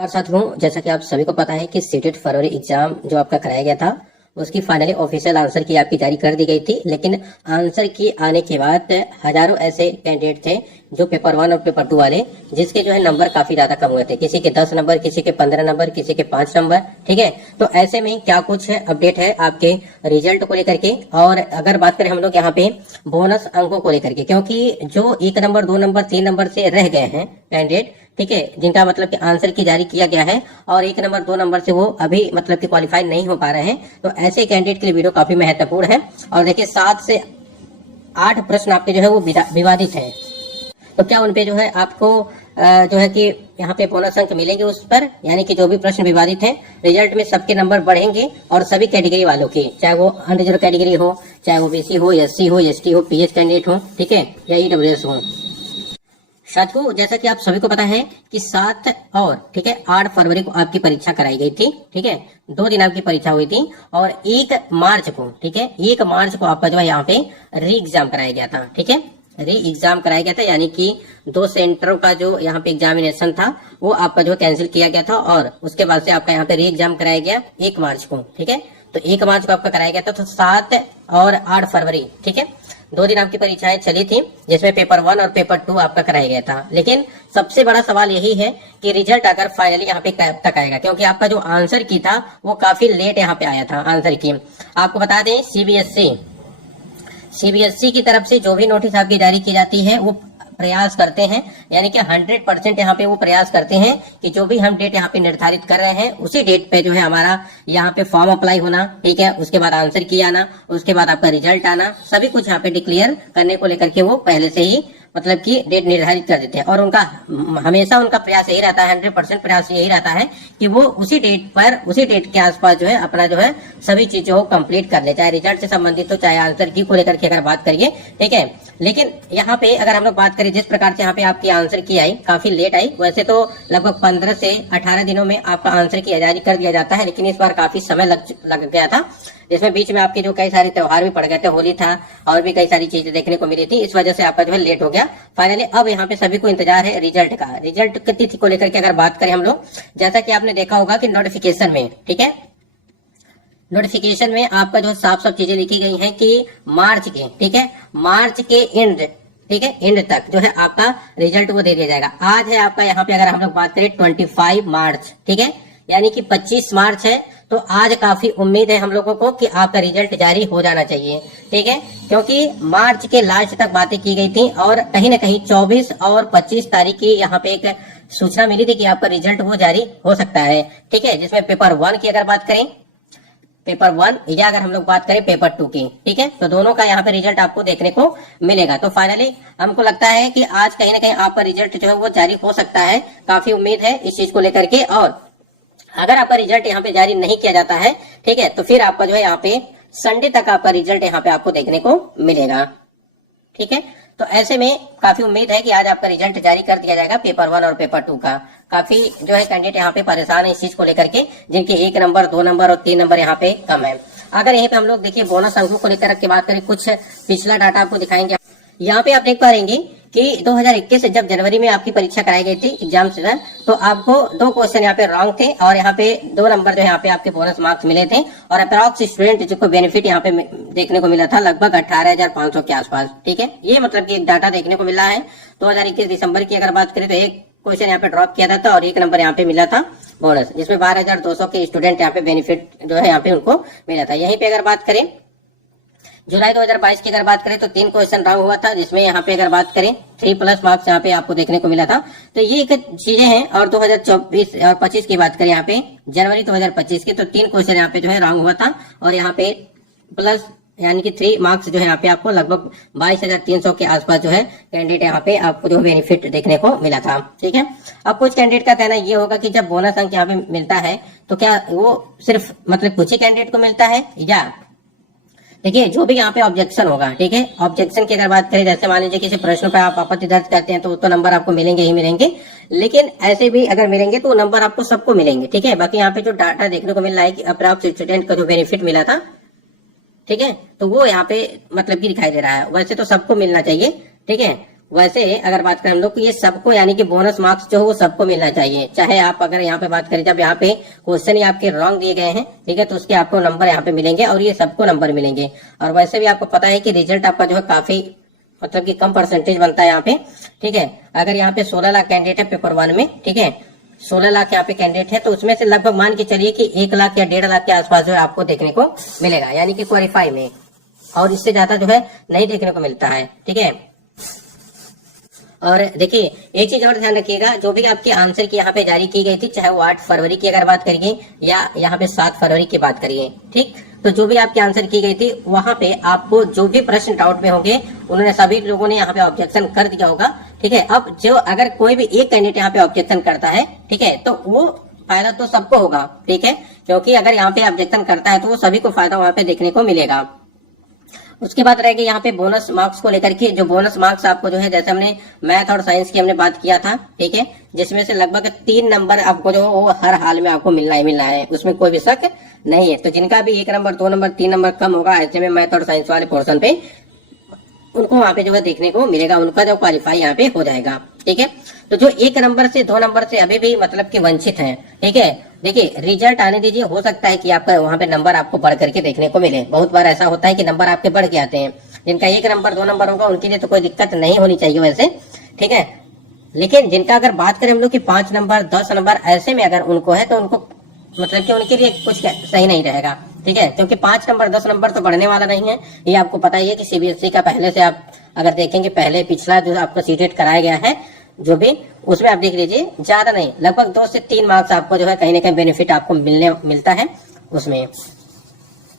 और साथियों, जैसा कि आप सभी को पता है कि सीटेट फरवरी एग्जाम जो आपका कराया गया था उसकी फाइनली ऑफिशियल आंसर की आपकी जारी कर दी गई थी। लेकिन आंसर की आने के बाद हजारों ऐसे कैंडिडेट थे जो पेपर 1 और पेपर 2 वाले, जिसके जो है नंबर काफी ज्यादा कम हुए थे। किसी के 10 नंबर, किसी के 15 नंबर, किसी के 5 नंबर। ठीक है, तो ऐसे में क्या कुछ अपडेट है आपके रिजल्ट को लेकर के। और अगर बात करें हम लोग यहाँ पे बोनस अंकों को लेकर के, क्योंकि जो 1 नंबर, 2 नंबर, 3 नंबर से रह गए हैं कैंडिडेट, ठीक है, जिनका मतलब कि आंसर की जारी किया गया है और 1 नंबर 2 नंबर से वो अभी मतलब कि क्वालिफाई नहीं हो पा रहे हैं, तो ऐसे कैंडिडेट के लिए वीडियो काफी महत्वपूर्ण है। और देखिए 7 से 8 प्रश्न आपके जो है वो विवादित हैं, तो क्या उनपे जो है आपको जो है कि यहाँ पे बोनस अंक मिलेंगे उस पर, यानी कि जो भी प्रश्न विवादित है रिजल्ट में सबके नंबर बढ़ेंगे और सभी कैटेगरी वालों के, चाहे वो अनरिजर्व कैटेगरी हो, चाहे वो बीसी हो, एससी हो, एसटी हो, पीएच कैंडिडेट हो, ठीक है, या ईडब्ल्यूएस हो। साथियों, जैसा कि आप सभी को पता है कि 7 और ठीक है 8 फरवरी को आपकी परीक्षा कराई गई थी। ठीक है, 2 दिन आपकी परीक्षा हुई थी और 1 मार्च को, ठीक है, 1 मार्च को आपका जो है यहाँ पे री एग्जाम कराया गया था। ठीक है, री एग्जाम कराया गया था, यानी कि 2 सेंटरों का जो यहाँ पे एग्जामिनेशन था वो आपका जो कैंसिल किया गया था और उसके बाद से आपका यहाँ पे री एग्जाम कराया गया 1 मार्च को। ठीक है, तो 1 मार्च को आपका कराया गया था, तो 7 और 8 फरवरी, ठीक है, 2 दिन आपकी परीक्षाएं चली थी, जिसमें पेपर 1 और पेपर 2 आपका कराया गया था। लेकिन सबसे बड़ा सवाल यही है कि रिजल्ट अगर फाइनली यहाँ पे कब तक आएगा, क्योंकि आपका जो आंसर की था वो काफी लेट यहाँ पे आया था आंसर की। आपको बता दें सीबीएसई की तरफ से जो भी नोटिस आपकी जारी की जाती है वो प्रयास करते हैं, यानी कि 100% यहाँ पे वो प्रयास करते हैं कि जो भी हम डेट यहाँ पे निर्धारित कर रहे हैं उसी डेट पे जो है हमारा यहाँ पे फॉर्म अप्लाई होना, ठीक है, उसके बाद आंसर की आना, उसके बाद आपका रिजल्ट आना, सभी कुछ यहाँ पे डिक्लेयर करने को लेकर के वो पहले से ही मतलब कि डेट निर्धारित कर देते हैं। और उनका हमेशा उनका प्रयास यही रहता है, 100% प्रयास यही रहता है कि वो उसी डेट पर, उसी डेट के आसपास जो है अपना जो है सभी चीजों को कंप्लीट कर ले, चाहे रिजल्ट से संबंधित हो, चाहे आंसर की को लेकर के अगर बात करिए। ठीक है, लेकिन यहाँ पे अगर हम लोग बात करें जिस प्रकार से यहाँ पे आपकी आंसर की आई, काफी लेट आई। वैसे तो लगभग 15 से 18 दिनों में आपका आंसर की जारी कर दिया जाता है, लेकिन इस बार काफी समय लग गया था, जिसमें बीच में आपके जो कई सारे त्योहार भी पड़ गए थे, होली था और भी कई सारी चीजें देखने को मिली थी, इस वजह से आपका जो है लेट हो गया। फाइनली अब यहाँ पे सभी को इंतजार है रिजल्ट का। रिजल्ट की तिथि को लेकर के अगर बात करें हम लोग, जैसा कि आपने देखा होगा कि नोटिफिकेशन में, ठीक है, नोटिफिकेशन में आपका जो साफ साफ चीजें लिखी गई हैं कि मार्च के, ठीक है, मार्च के एंड, ठीक है, एंड तक जो है आपका रिजल्ट वो दे दिया जाएगा। आज है आपका यहाँ पे अगर हम लोग बात करें 25 मार्च, ठीक है, यानी कि 25 मार्च है, तो आज काफी उम्मीद है हम लोगों को कि आपका रिजल्ट जारी हो जाना चाहिए। ठीक है, क्योंकि मार्च के लास्ट तक बातें की गई थी और कहीं ना कहीं 24 और 25 तारीख की यहाँ पे एक सूचना मिली थी कि आपका रिजल्ट वो जारी हो सकता है। ठीक है, जिसमें पेपर 1 की अगर बात करें, पेपर 1 या अगर हम लोग बात करें पेपर 2 की, ठीक है, तो दोनों का यहाँ पे रिजल्ट आपको देखने को मिलेगा। तो फाइनली हमको लगता है कि आज कहीं ना कहीं आपका रिजल्ट जो है वो जारी हो सकता है, काफी उम्मीद है इस चीज को लेकर के। और अगर आपका रिजल्ट यहाँ पे जारी नहीं किया जाता है, ठीक है, तो फिर आपका जो है यहाँ पे संडे तक आपका रिजल्ट यहाँ पे आपको देखने को मिलेगा। ठीक है, तो ऐसे में काफी उम्मीद है कि आज आपका रिजल्ट जारी कर दिया जाएगा पेपर 1 और पेपर 2 का। काफी जो है कैंडिडेट यहाँ पे परेशान है इस चीज को लेकर के, जिनके 1 नंबर, 2 नंबर और 3 नंबर यहाँ पे कम है। अगर यहीं पे हम लोग देखिए बोनस अंकों को लेकर के बात करें, कुछ पिछला डाटा आपको दिखाएंगे। यहाँ पे आप देख पा रहेंगे कि 2021 जब जनवरी में आपकी परीक्षा कराई गई थी एग्जाम से, तो आपको 2 क्वेश्चन यहाँ पे रॉन्ग थे और यहाँ पे 2 नंबर जो यहाँ पे आपके बोनस मार्क्स मिले थे और अप्रॉक्स स्टूडेंट जिसको बेनिफिट यहाँ पे देखने को मिला था लगभग 18,500 के आसपास। ठीक है, ये मतलब कि एक डाटा देखने को मिला है। 2021 दिसंबर की अगर बात करें तो 1 क्वेश्चन यहाँ पे ड्रॉप किया था और 1 नंबर यहाँ पे मिला था बोनस, जिसमें 12,200 के स्टूडेंट यहाँ पे बेनिफिट जो है यहाँ पे उनको मिला था। यहीं पे अगर बात करें जुलाई 2022 की अगर बात करें तो 3 क्वेश्चन रॉन्ग हुआ था, जिसमें यहाँ पे अगर बात करें 3+ मार्क्स यहाँ पे आपको देखने को मिला था। तो ये एक चीजें हैं। और 2024 और 25 की बात करें यहाँ पे जनवरी 2025 की, तो 3 क्वेश्चन यहाँ पे जो है रॉन्ग हुआ था और यहाँ पे प्लस यानी कि 3 मार्क्स जो है यहाँ पे आपको लगभग 22,300 के आसपास जो है कैंडिडेट यहाँ पे आपको जो बेनिफिट देखने को मिला था। ठीक है, अब कुछ कैंडिडेट का कहना ये होगा कि जब बोनस अंक यहाँ पे मिलता है तो क्या वो सिर्फ मतलब कुछ ही कैंडिडेट को मिलता है, या देखिए जो भी यहाँ पे ऑब्जेक्शन होगा, ठीक है, ऑब्जेक्शन की अगर बात करें, जैसे मान लीजिए किसी प्रश्न पर आप आपत्ति दर्ज करते हैं तो नंबर आपको मिलेंगे ही मिलेंगे, लेकिन ऐसे भी अगर मिलेंगे तो नंबर आपको सबको मिलेंगे। ठीक है, बाकी यहाँ पे जो डाटा देखने को मिल रहा है कि अप्रॉक्स स्टूडेंट का जो बेनिफिट मिला था, ठीक है, तो वो यहाँ पे मतलब कि दिखाई दे रहा है। वैसे तो सबको मिलना चाहिए, ठीक है, वैसे अगर बात करें हम लोग, ये सबको यानी कि बोनस मार्क्स जो है वो सबको मिलना चाहिए। चाहे आप अगर यहाँ पे बात करें, जब यहाँ पे क्वेश्चन ही आपके रॉन्ग दिए गए हैं, ठीक है, तो उसके आपको नंबर यहाँ पे मिलेंगे और ये सबको नंबर मिलेंगे। और वैसे भी आपको पता है कि रिजल्ट आपका जो है काफी मतलब कि कम परसेंटेज बनता है यहाँ पे, ठीक है। अगर यहाँ पे 16 लाख कैंडिडेट है पेपर 1 में, ठीक है, 16 लाख यहाँ पे कैंडिडेट है, तो उसमें से लगभग मान के चलिए कि 1 लाख या 1.5 लाख के आसपास जो है आपको देखने को मिलेगा, यानी कि क्वालिफाई में, और इससे ज्यादा जो है नहीं देखने को मिलता है, ठीक है। और देखिए एक चीज और ध्यान रखिएगा, जो भी आपकी आंसर की यहाँ पे जारी की गई थी, चाहे वो 8 फरवरी की अगर बात करिए या यहाँ पे 7 फरवरी की बात करिए, ठीक, तो जो भी आपकी आंसर की गई थी वहां पे आपको जो भी प्रश्न डाउट में होंगे, उन्होंने सभी लोगों ने यहाँ पे ऑब्जेक्शन कर दिया होगा, ठीक है। अब जो अगर कोई भी एक कैंडिडेट यहाँ पे ऑब्जेक्शन करता है, ठीक है, तो वो फायदा तो सबको होगा, ठीक है, क्योंकि अगर यहाँ पे ऑब्जेक्शन करता है तो वो सभी को फायदा वहां पे देखने को मिलेगा। उसके बाद रहेगी यहाँ पे बोनस मार्क्स को लेकर के, जो बोनस मार्क्स आपको जो है, जैसे हमने मैथ और साइंस की हमने बात किया था, ठीक है, जिसमें से लगभग 3 नंबर आपको जो वो हर हाल में आपको मिलना ही मिलना है, उसमें कोई भी शक नहीं है। तो जिनका भी 1 नंबर 2 नंबर 3 नंबर कम होगा, ऐसे में मैथ और साइंस वाले पोर्शन पे उनको वहां पे जो है देखने को मिलेगा, उनका जो क्वालिफाई यहाँ पे हो जाएगा, ठीक है। तो जो 1 नंबर से 2 नंबर से अभी भी मतलब कि वंचित हैं, ठीक है, देखिए रिजल्ट आने दीजिए, हो सकता है कि आपका वहां पे नंबर आपको बढ़ करके देखने को मिले। बहुत बार ऐसा होता है कि नंबर आपके बढ़ के आते हैं, जिनका 1 नंबर 2 नंबर होगा उनके लिए तो कोई दिक्कत नहीं होनी चाहिए वैसे, ठीक है। लेकिन जिनका अगर बात करें हम लोग कि 5 नंबर 10 नंबर ऐसे में अगर उनको है, तो उनको मतलब कि उनके लिए कुछ सही नहीं रहेगा, ठीक है, क्योंकि 5 नंबर 10 नंबर तो बढ़ने वाला नहीं है। ये आपको पता ही है कि सीबीएसई का पहले से आप अगर देखेंगे, पहले पिछला जो आपको सीटेट कराया गया है जो भी, उसमें आप देख लीजिए ज्यादा नहीं, लगभग 2 से 3 मार्क्स आपको जो है कहीं ना कहीं बेनिफिट आपको मिलता है उसमें।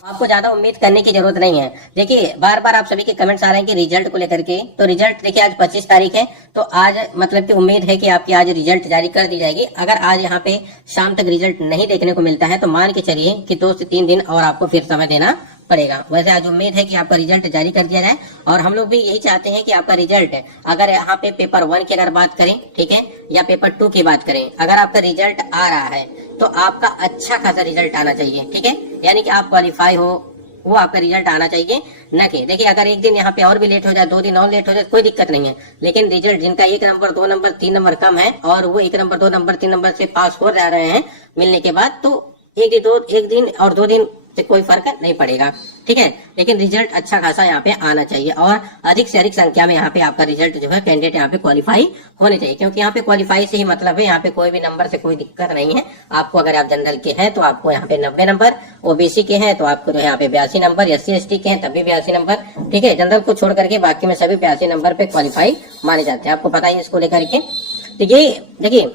आपको ज्यादा उम्मीद करने की जरूरत नहीं है। देखिए बार बार आप सभी के कमेंट्स आ रहे हैं कि रिजल्ट को लेकर के, तो रिजल्ट देखिए आज 25 तारीख है, तो आज मतलब कि उम्मीद है कि आपकी आज रिजल्ट जारी कर दी जाएगी। अगर आज यहाँ पे शाम तक रिजल्ट नहीं देखने को मिलता है, तो मान के चलिए कि 2 से 3 दिन और आपको फिर समय देना पड़ेगा। वैसे आज उम्मीद है कि आपका रिजल्ट जारी कर दिया जाए, और हम लोग भी यही चाहते हैं कि आपका रिजल्ट, अगर यहाँ पे पेपर 1 की अगर बात करें, ठीक है, या पेपर 2 की बात करें, अगर आपका रिजल्ट आ रहा है तो आपका अच्छा खासा रिजल्ट आना चाहिए, ठीक है, यानी कि आप क्वालिफाई हो, वो आपका रिजल्ट आना चाहिए। न कि देखिए अगर एक दिन यहाँ पे और भी लेट हो जाए, 2 दिन और लेट हो जाए, कोई दिक्कत नहीं है, लेकिन रिजल्ट जिनका 1 नंबर 2 नंबर 3 नंबर कम है और वो 1 नंबर 2 नंबर 3 नंबर से पास हो जा रहे हैं मिलने के बाद, तो एक दिन और 2 दिन से कोई फर्क नहीं पड़ेगा, ठीक है, लेकिन रिजल्ट अच्छा खासा यहाँ पे आना चाहिए, और अधिक से अधिक संख्या में यहाँ पे आपका रिजल्ट जो है कैंडिडेट यहाँ पे क्वालिफाई होने चाहिए, क्योंकि यहाँ पे क्वालिफाई से ही मतलब है, यहाँ पे कोई भी नंबर से कोई दिक्कत नहीं है आपको। अगर आप जनरल के हैं तो आपको यहाँ पे 90 नंबर, ओबीसी के हैं तो आपको जो यहाँ पे 82 नंबर, SC/ST के हैं तब भी 82 नंबर, ठीक है, जनरल को छोड़ करके बाकी में सभी 82 नंबर पे क्वालिफाई माने जाते हैं, आपको पता ही इसको लेकर के। तो ये देखिए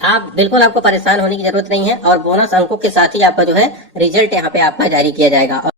आप बिल्कुल आपको परेशान होने की जरूरत नहीं है, और बोनस अंकों के साथ ही आपका जो है रिजल्ट यहाँ पे आपका जारी किया जाएगा।